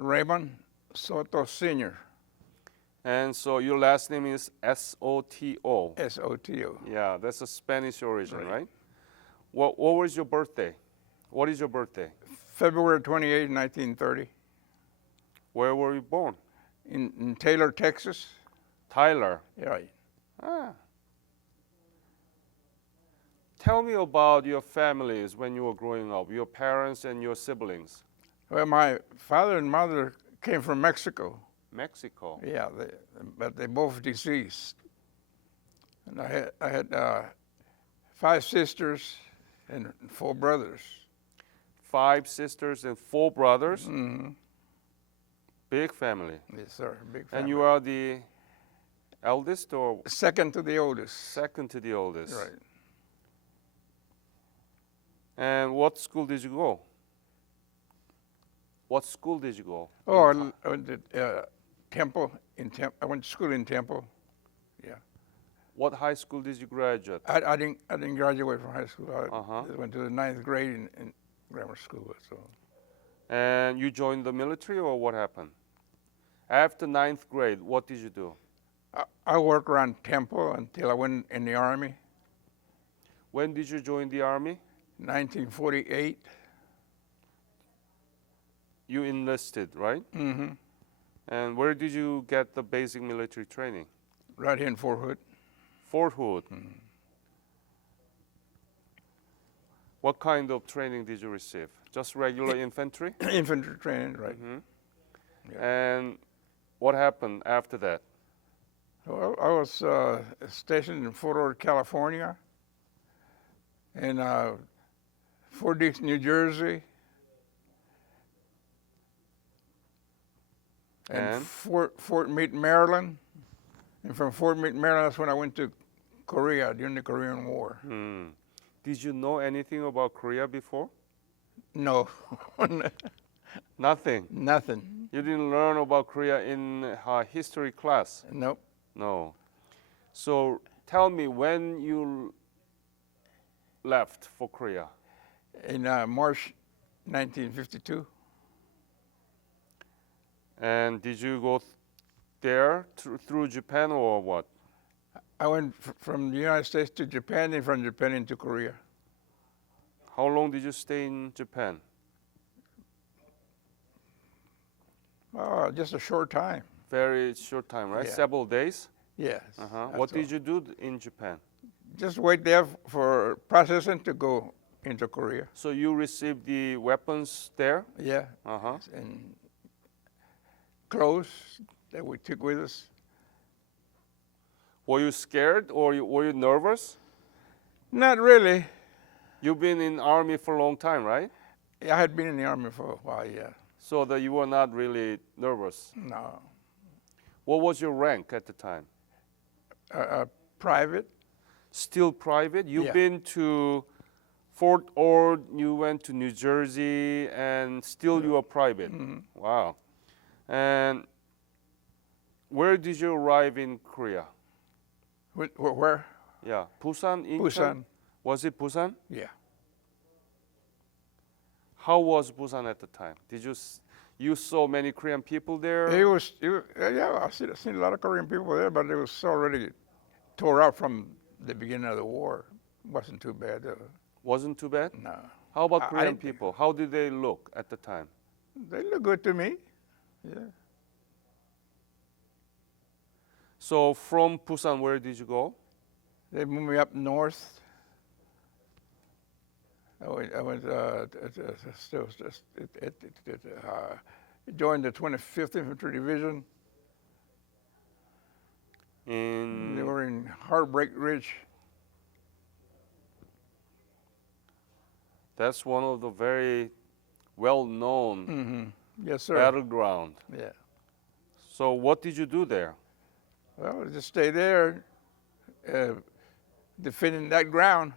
Ramon Soto Sr. And so your last name is S-O-T-O. S-O-T-O. Yeah, that's a Spanish origin, Right. right? What was your birthday? What is your birthday? February 28, 1930, Where were you born? in Taylor, Texas. Tyler. Right. Ah. Tell me about your families when you were growing up, your parents and your siblings. Well, my father and mother came from Mexico. Mexico. Yeah, but they both deceased. And I had 5 sisters and 4 brothers. 5 sisters and 4 brothers. Mm-hmm. Big family. Yes, sir. Big family. And you are the eldest or second to the oldest. second to the oldest? Right. And what school did you go? What school did you go? Oh, I went to Temple. I went to school in Temple. Yeah. What high school did you graduate? I didn't graduate from high school. Uh-huh. I went to the 9th grade in grammar school. So. And you joined the military or what happened? After 9th grade, what did you do? I worked around Temple until I went in the Army. When did you join the Army? 1948. You enlisted, right? Mm-hmm. And where did you get the basic military training? Right here in Fort Hood. Fort Hood. Mm-hmm. What kind of training did you receive? Just regular infantry? Infantry training, right. Mm-hmm. Yeah. And what happened after that? Well, I was stationed in Fort Ord, California, and Fort Dix, New Jersey, and Fort Meade, Maryland. And from Fort Meade, Maryland, that's when I went to Korea during the Korean War. Hmm. Did you know anything about Korea before? No, Nothing. nothing. You didn't learn about Korea in history class? Nope. No. So tell me when you left for Korea. In March 1952. And did you go there through Japan or what? I went from the United States to Japan and from Japan into Korea. How long did you stay in Japan? Just a short time. Very short time, right? Yeah. Several days? Yes. Uh-huh. that's What all. did you do in Japan? Just wait there for processing to go into Korea. So you received the weapons there? Yeah. Uh-huh. And clothes that we took with us. Were you scared or were you nervous? Not really. You've been in army for a long time, right? I had been in the Army for a while, yeah. So that you were not really nervous. No. What was your rank at the time? Private. Still private? You've Yeah. been to Fort Ord, you went to New Jersey, and still you are private. Mm-hmm. Wow. And where did you arrive in Korea? Where? Yeah, Busan, Incheon? Busan. Was it Busan? Yeah. How was Busan at the time? Did you saw many Korean people there? It was yeah, I've seen a lot of Korean people there, but it was already tore out from the beginning of the war. It wasn't too bad. Wasn't too bad? No. How about I Korean didn't think- people? How did they look at the time? They look good to me. Yeah. So from Busan, where did you go? They moved me up north. I went joined the 25th Infantry Division. They In were in Heartbreak Ridge. that's one of the very well-known Mm-hmm. Yes, sir. battleground. Yeah. So what did you do there? Well, I just stay there, defending that ground.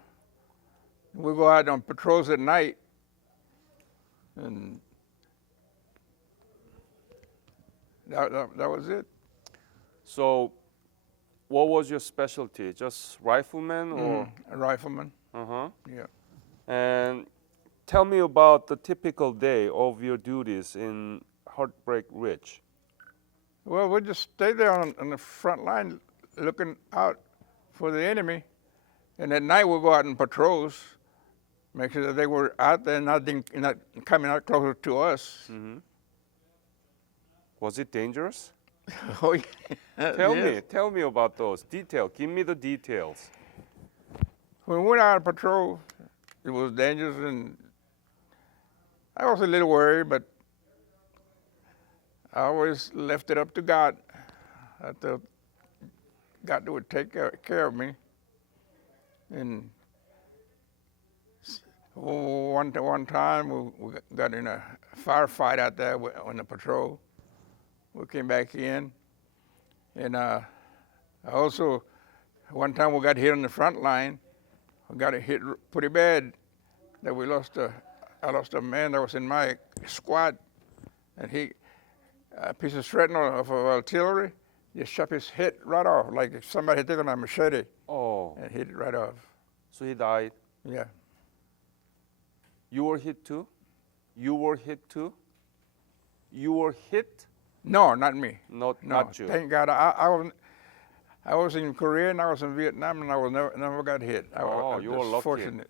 We go out on patrols at night, and that was it. So what was your specialty? Just rifleman or? A rifleman. Uh-huh. Yeah. And tell me about the typical day of your duties in Heartbreak Ridge? Well, we just stayed there on the front line looking out for the enemy. And at night we'll go out on patrols, make sure that they were out there and not coming out closer to us. Mm-hmm. Was it dangerous? Oh, yeah. Tell me about those details. Give me the details. When we went out on patrol, it was dangerous, and I was a little worried, but I always left it up to God. I thought God would take care of me. And one time we got in a firefight out there on the patrol. We came back in, and also one time we got hit on the front line. We got hit pretty bad that I lost a man that was in my squad, and a piece of shrapnel of artillery just chopped his head right off, like if somebody had taken a machete and hit it right off. So he died. Yeah. You were hit too? You were hit too? You were hit? No, not me. Not you. Thank God. I was in Korea and I was in Vietnam and I was never got hit. You were lucky. Fortunate.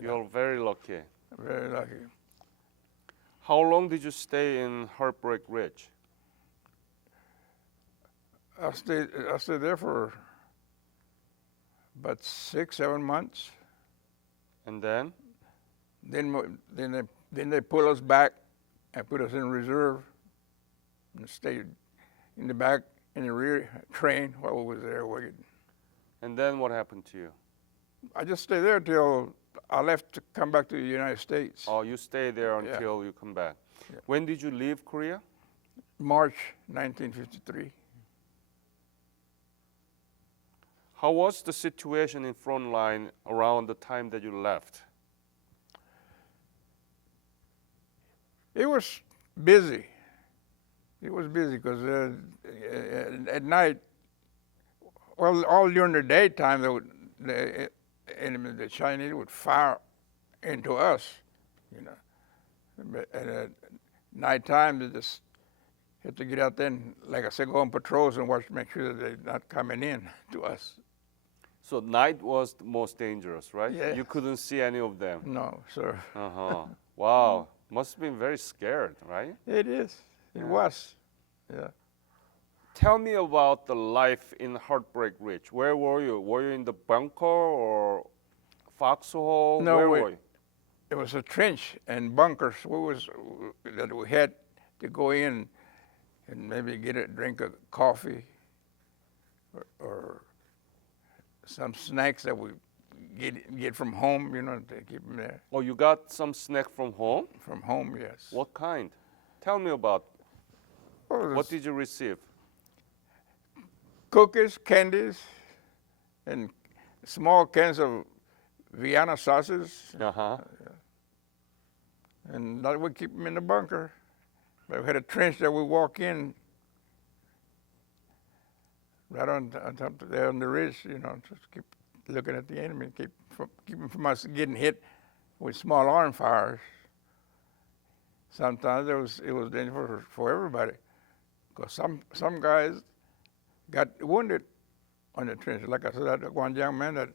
You're very lucky. Very lucky. How long did you stay in Heartbreak Ridge? I stayed there for about 6-7 months. And then? Then they pull us back and put us in reserve and stayed in the back in the rear train while we was there waiting. And then what happened to you? I just stayed there till I left to come back to the United States. Oh, you stayed there until you come back. Yeah. When did you leave Korea? March 1953. How was the situation in front line around the time that you left? It was busy. It was busy because at night, well, all during the daytime, the enemy, the Chinese, would fire into us, you know. But at nighttime, they just had to get out there and, like I said, go on patrols and watch, make sure that they're not coming in to us. So night was the most dangerous, right? Yeah. You couldn't see any of them. No, sir. Uh-huh. Wow. Must have been very scared, right? It is. It was. Yeah. Tell me about the life in Heartbreak Ridge. Where were you? Were you in the bunker or foxhole? No, where were you? It was a trench and bunkers. That we had to go in and maybe get a drink of coffee or some snacks that we get from home, you know, to keep them there. Oh, you got some snack from home? From home, yes. What kind? Tell me about. Well, What did you receive? cookies, candies, and small cans of Vienna sausages, Uh-huh. and that would keep them in the bunker. But we had a trench that we walk in right on top of there on the ridge, you know, just keep looking at the enemy, keep them from us getting hit with small arm fires. Sometimes it was dangerous for everybody, because some guys got wounded on the trench. Like I said, that one young man that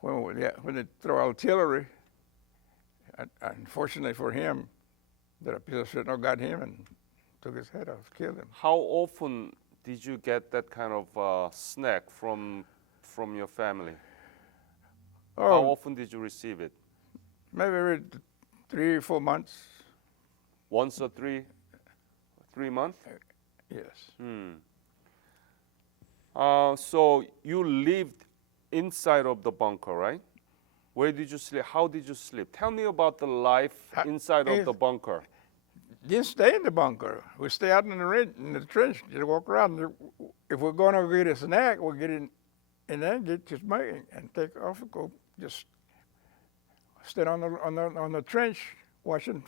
when they throw artillery, unfortunately for him, that a piece of shrapnel got him and took his head off, killed him. How often did you get that kind of snack from your family? Oh, How often did you receive it? maybe every 3-4 months. Once or 3 months? Yes. So you lived inside of the bunker, right? Where did you sleep? How did you sleep? Tell me about the life inside of the bunker. Didn't stay in the bunker. We stay out in the trench, just walk around. If we're going to get a snack, we'll get in there and get just make and take off and go just stay on the trench watching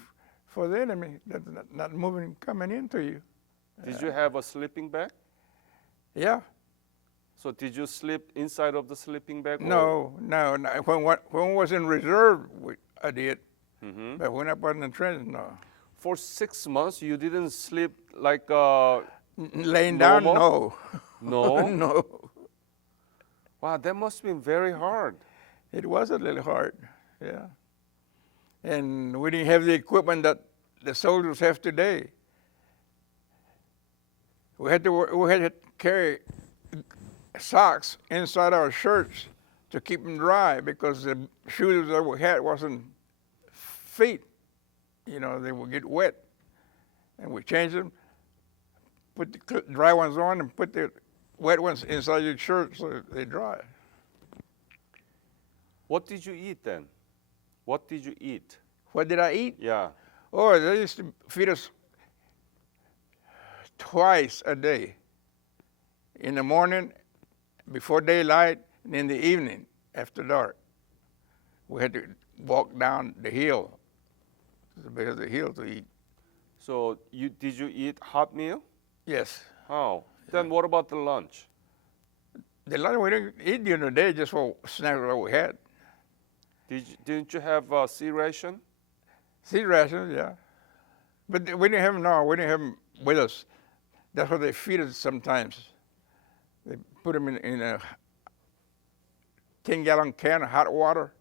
for the enemy that's not moving, coming into you. Did you have a sleeping bag? Yeah. So did you sleep inside of the sleeping bag? No. When I was in reserve, I did. Mm-hmm. But when I was in the trench, no. for 6 months you didn't sleep like Laying down, normal? no. No? No. Wow, that must have been very hard. It was a little hard, yeah. And we didn't have the equipment that the soldiers have today. We had to carry socks inside our shirts to keep them dry because the shoes that we had wasn't feet. You know, they would get wet. And we changed them, put the dry ones on and put the wet ones inside your shirt so they dry. What did you eat then? What did you eat? What did I eat? Yeah. Oh, they used to feed us twice a day. In the morning, before daylight, and in the evening, after dark. We had to walk down the hill, the base of the hill to eat. So did you eat hot meal? Yes. Oh. Then what about the lunch? The lunch we didn't eat during the day, just for snacks that we had. Didn't you have a sea ration? Sea rations, yeah. But we didn't have them, no, we didn't have them with us. That's what they feed us sometimes. They put them in a 10-gallon can of hot water,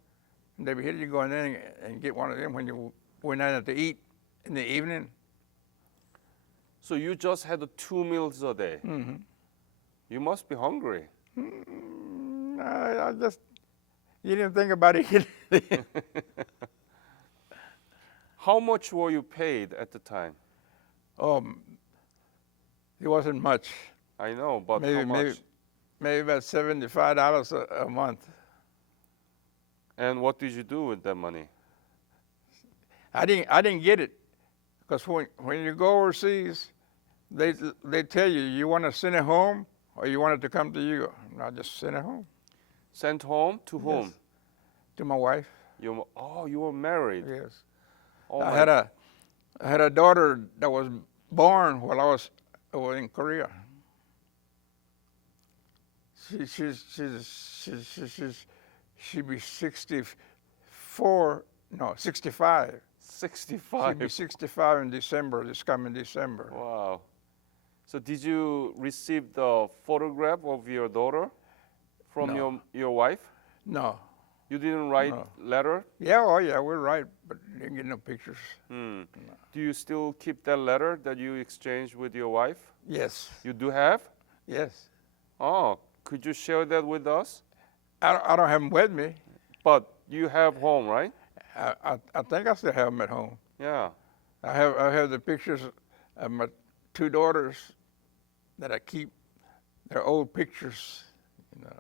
and they here you go in there and get one of them when you went out to eat in the evening. So you just had 2 meals a day. Mm-hmm. You must be hungry. I just, you didn't think about it. How much were you paid at the time? It wasn't much. I know, but how much? Maybe about $75 a month. And what did you do with that money? I didn't get it, because when you go overseas, they tell you, you want to send it home or you want it to come to you. And I just send it home. Sent home to whom? Yes. To my wife. You were married. Yes. Oh, I had a daughter that was born while I was in Korea. She'd be 65. 65. She'd be 65 in December, this coming December. Wow. So did you receive the photograph of your daughter from No. your wife? No. You didn't write No. letter? Yeah, oh yeah, we're right, but didn't get no pictures. Hmm. Do you still keep that letter that you exchanged with your wife? Yes. You do have? Yes. Oh, could you share that with us? I don't have them with me. But you have home, right? I think I still have them at home. Yeah. I have the pictures of my 2 daughters that I keep. They're old pictures. You know.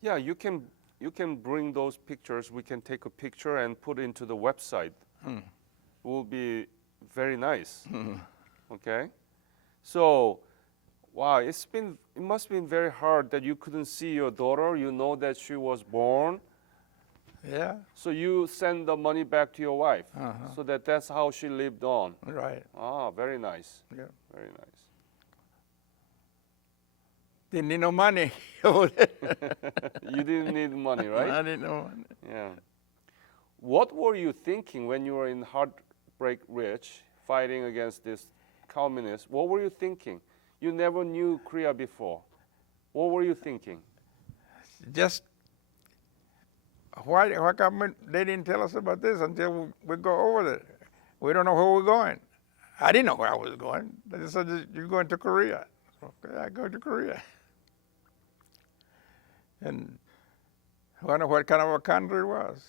Yeah, you can bring those pictures. We can take a picture and put it into the website. It will be very nice. Okay? So, wow, it must have been very hard that you couldn't see your daughter. You know that she was born. Yeah. So you send the money back to your wife. So that's how she lived on. Right. Ah, very nice. Yeah. Very nice. Didn't need no money. You didn't need money, right? I didn't know. Yeah. What were you thinking when you were in Heartbreak Ridge fighting against this communists? What were you thinking? You never knew Korea before. What were you thinking? Just why come they didn't tell us about this until we go over there? We don't know where we're going. I didn't know where I was going. They said, you're going to Korea. Okay, I go to Korea. And I wonder what kind of a country it was.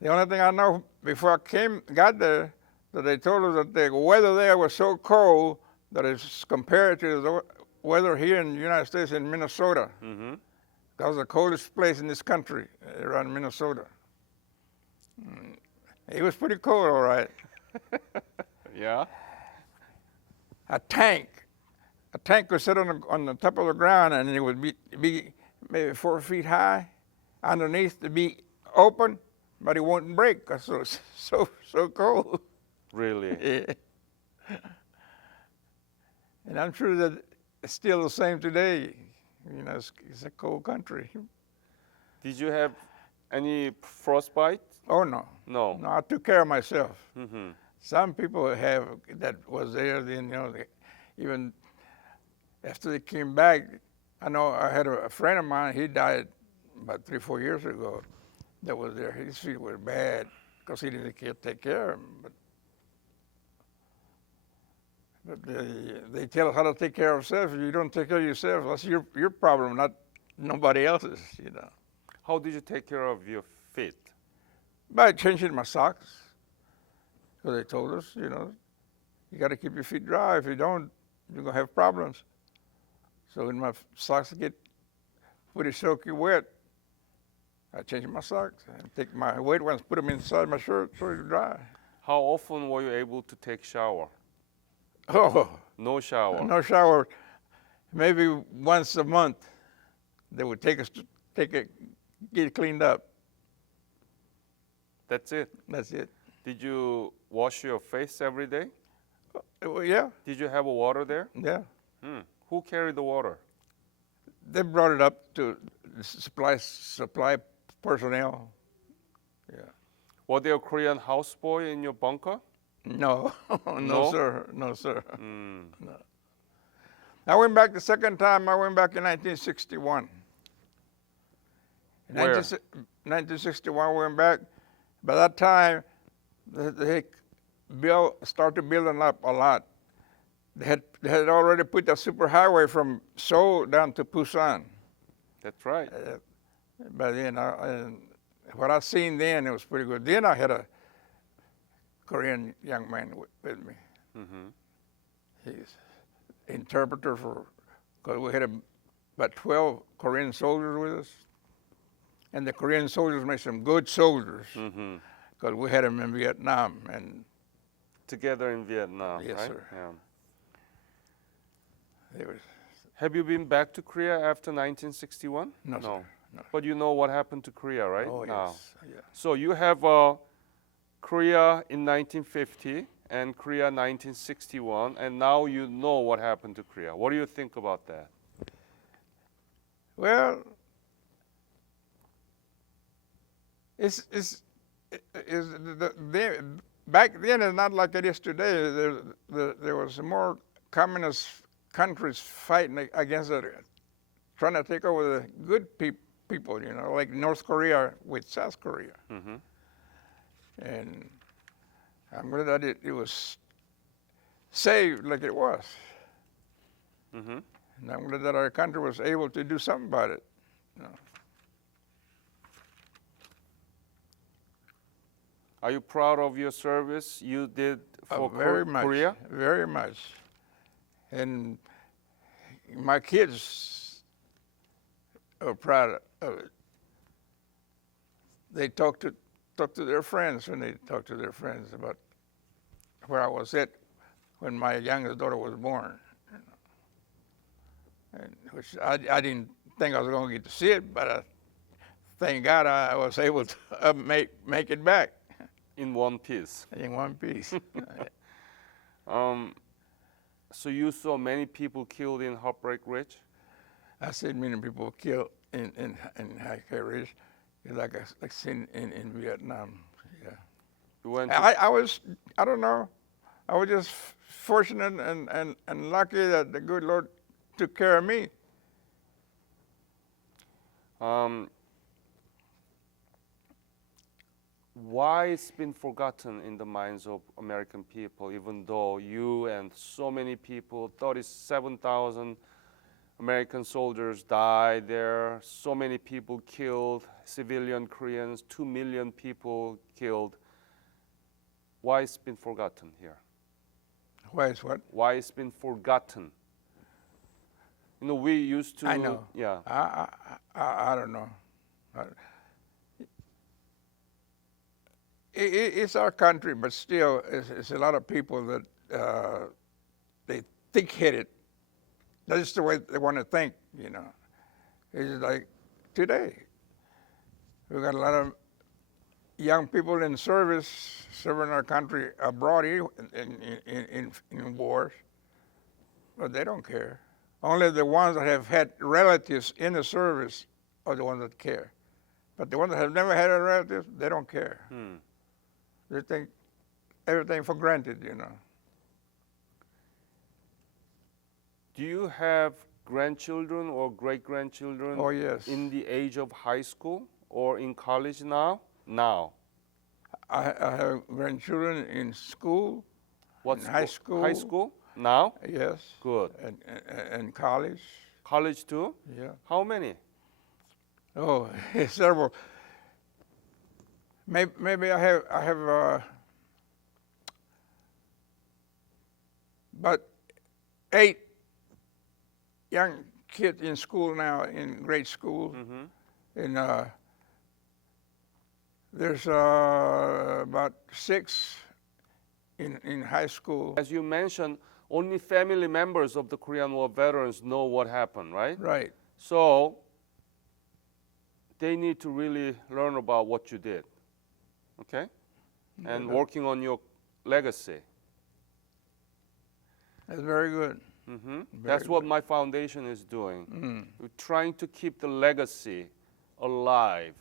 The only thing I know before I got there, that they told us that the weather there was so cold that it's compared to the weather here in the United States in Minnesota. Mm-hmm. That was the coldest place in this country, around Minnesota. It was pretty cold, all right. Yeah? A tank would sit on the top of the ground, and it would be maybe 4 feet high. Underneath to be open, but it wouldn't break because it was so cold. Really? Yeah. And I'm sure that it's still the same today. You know, it's a cold country. Did you have any frostbite? Oh no. No. No, I took care of myself. Mm-hmm. Some people have that was there then, even after they came back. I know I had a friend of mine, he died about 3-4 years ago, that was there. His feet were bad because he didn't take care of them. But they tell us how to take care of ourselves. If you don't take care of yourself, that's your problem, not nobody else's, How did you take care of your feet? By changing my socks. So they told us, you got to keep your feet dry. If you don't, you're going to have problems. So when my socks get pretty soaky wet, I change my socks and take my wet ones, put them inside my shirt so it's dry. How often were you able to take shower? Oh, No shower. no shower. Maybe once a month, they would take us to get it cleaned up. That's it. That's it. Did you wash your face every day? Well, yeah, Did you have a water there? yeah. Who carried the water? They brought it up to the supply personnel. Yeah. Was there a Korean houseboy in your bunker? No, No? no, sir, no, sir. Mm. No. I went back the second time. I went back in 1961. In Where? 1961, we went back. By that time, they started building up a lot. They had already put the superhighway from Seoul down to Busan. That's right. But and what I seen then, it was pretty good. Then I had a Korean young man with me. Mm-hmm. He's interpreter because we had about 12 Korean soldiers with us. And the Korean soldiers made some good soldiers Mm-hmm. because we had them in Vietnam. And Together in Vietnam, Yes, right? sir. Yeah. they was, Have you been back to Korea after 1961? no, sir. No. But you know what happened to Korea, right? Oh, Now. yes. Yeah. So you have Korea in 1950 and Korea 1961, and now you know what happened to Korea. What do you think about that? Well, back then it's not like it is today. There was more communist countries fighting against it, trying to take over the good people, like North Korea with South Korea. Mm-hmm. And I'm glad that it was saved like it was. Mm-hmm. And I'm glad that our country was able to do something about it. Are you proud of your service you did for Very much, Korea? very much. And my kids are proud of it. They talk to their friends when they talk to their friends about where I was at when my youngest daughter was born. And which I didn't think I was going to get to see it, but thank God I was able to make it back In one piece. in one piece. So you saw many people killed in Heartbreak Ridge? I seen many people killed in High Ridge, like I seen in Vietnam. Yeah. You went to I don't know. I was just fortunate and lucky that the good Lord took care of me. Why it's been forgotten in the minds of American people, even though you and so many people, 37,000 American soldiers died there, so many people killed, civilian Koreans, 2 million people killed. Why it's been forgotten here? Why is what? Why it's been forgotten? We used to. I know. Yeah. I don't know. It's our country, but still, it's a lot of people that they thick-headed. That's the way they want to think, It's like today, we got a lot of young people in service serving our country abroad in wars, but they don't care. Only the ones that have had relatives in the service are the ones that care. But the ones that have never had a relative, they don't care. They think everything for granted, Do you have grandchildren or great-grandchildren Oh, yes. in the age of high school or in college now? Now. I have grandchildren in school, What in high school? High school. school? Now? Yes. Good. And college. College too? Yeah. How many? Oh, several. Maybe I have about 8 young kids in school now, in grade school. And there's about 6 in high school. As you mentioned, only family members of the Korean War veterans know what happened, right? Right. So they need to really learn about what you did, okay? And working on your legacy. That's very good. That's what my foundation is doing. We're trying to keep the legacy alive,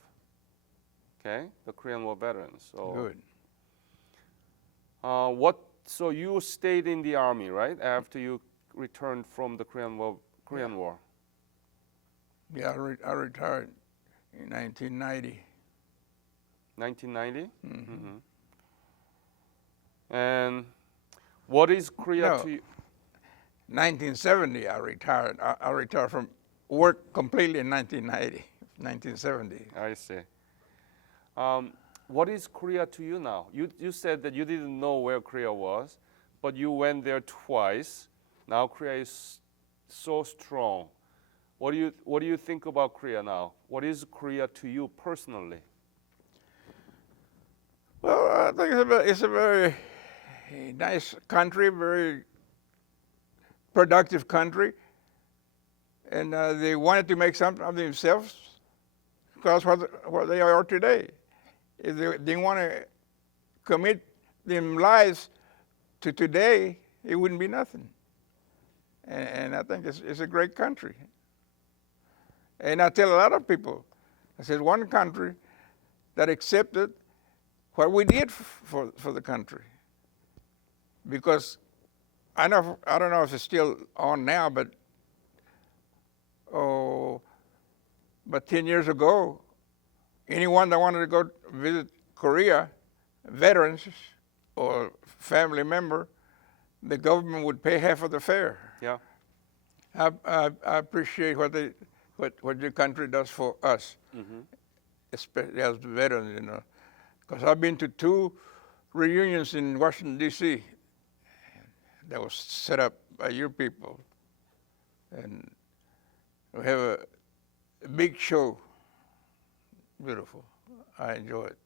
okay? The Korean War veterans. So, Good. So you stayed in the army, right? After you returned from the Korean War. Yeah, I retired in 1990. 1990. And what is Korea No. to you? 1970, I retired. I retired from work completely in 1990, 1970. I see. What is Korea to you now? You said that you didn't know where Korea was, but you went there twice. Now Korea is so strong. What do you think about Korea now? What is Korea to you personally? Well, I think it's a very nice country, very productive country, and they wanted to make something of themselves because what they are today. If they didn't want to commit their lives to today, it wouldn't be nothing. And I think it's a great country. And I tell a lot of people, I said one country that accepted what we did for the country. Because I don't know if it's still on now, but 10 years ago, anyone that wanted to go visit Korea, veterans or family member, the government would pay half of the fare. Yeah. I appreciate what your country does for us, especially as veterans, Because I've been to 2 reunions in Washington, D.C. that was set up by your people. And we have a big show. Beautiful. I enjoy it.